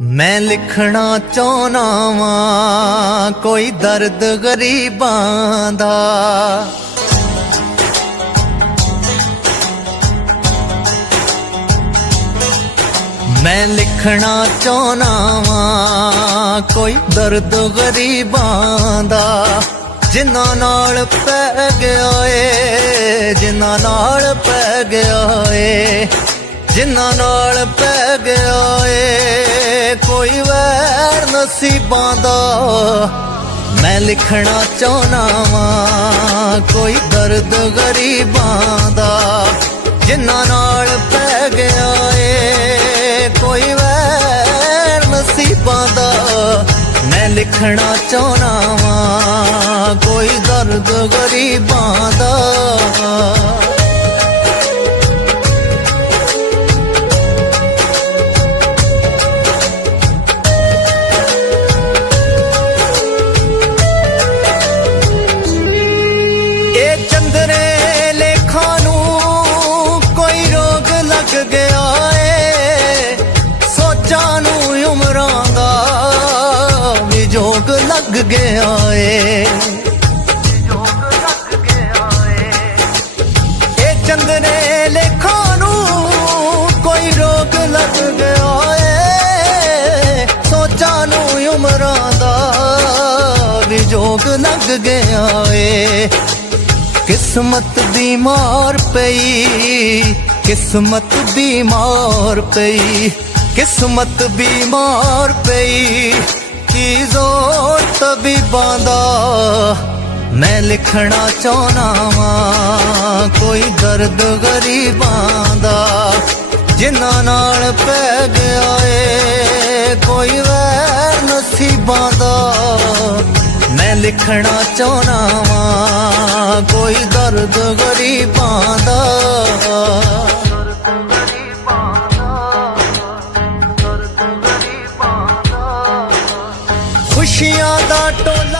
मैं लिखना चाहना वां कोई दर्द गरीबां दा। मैं लिखना चाहना वां कोई दर्द गरीबां दा, जिन्ना नाल पै गया ए, जिन्ना नाल पै गया ए, जिन्ना नाल पै गया ए कोई वैर नसीबां दा। मैं लिखना चाहना वां कोई दर्द गरीबां दा, जिन्ना नाल पै गया ए कोई वैर नसीबां दा। मैं लिखना चाहना वां कोई दर्द गरीबां दा। चंदरे लेखा नू कोई रोग लग गया ए, सोचा नू उमरां दा भी जोग लग गया ए। चंदरे लेखा नू कोई रोग लग गया ए, सोचा नू उमरां दा भी जोग लग गया ए। किस्मत बीमार पई, किस्मत बीमार पई, किस्मत बीमार पई, की जोर तबीबां दा। मैं लिखना चाहना वां कोई दर्द गरीबां दा, जिन्ना नाल पै गया ए कोई वैर नसीबां दा। मैं लिखना चाहना वां कोई दर्द गरीबां दा। खुशियां दा टोला